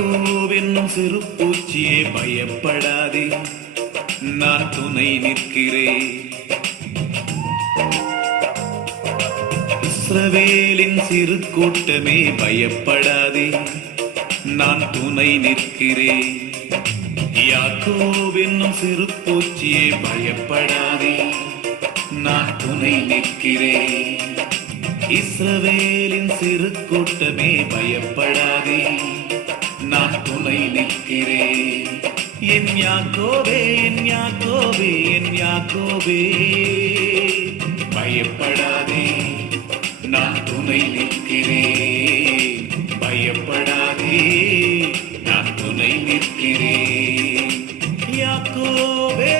யாக்கோவென்னும் சிறு பூச்சியே பயப்படாதே, நான் துணை நிற்கிறேன். இஸ்ரவேலின் சிறு கூட்டமே பயப்படாதே, நான் துணை நிற்கிறேன். யாக்கோவென்னும் சிறு பூச்சியே பயப்படாதே, நான் துணை நிற்கிறேன். இஸ்ரவேலின் சிறு கூட்டமே பயப்படாதே, நான் துணை நிற்கிறேன். என் யாக்கோபே, என் யாக்கோபே, என் யாக்கோபே, பயப்படாதே, நான் துணை நிற்கிறேன். பயப்படாதே, நான் துணை நிற்கிறேன். யாக்கோபே.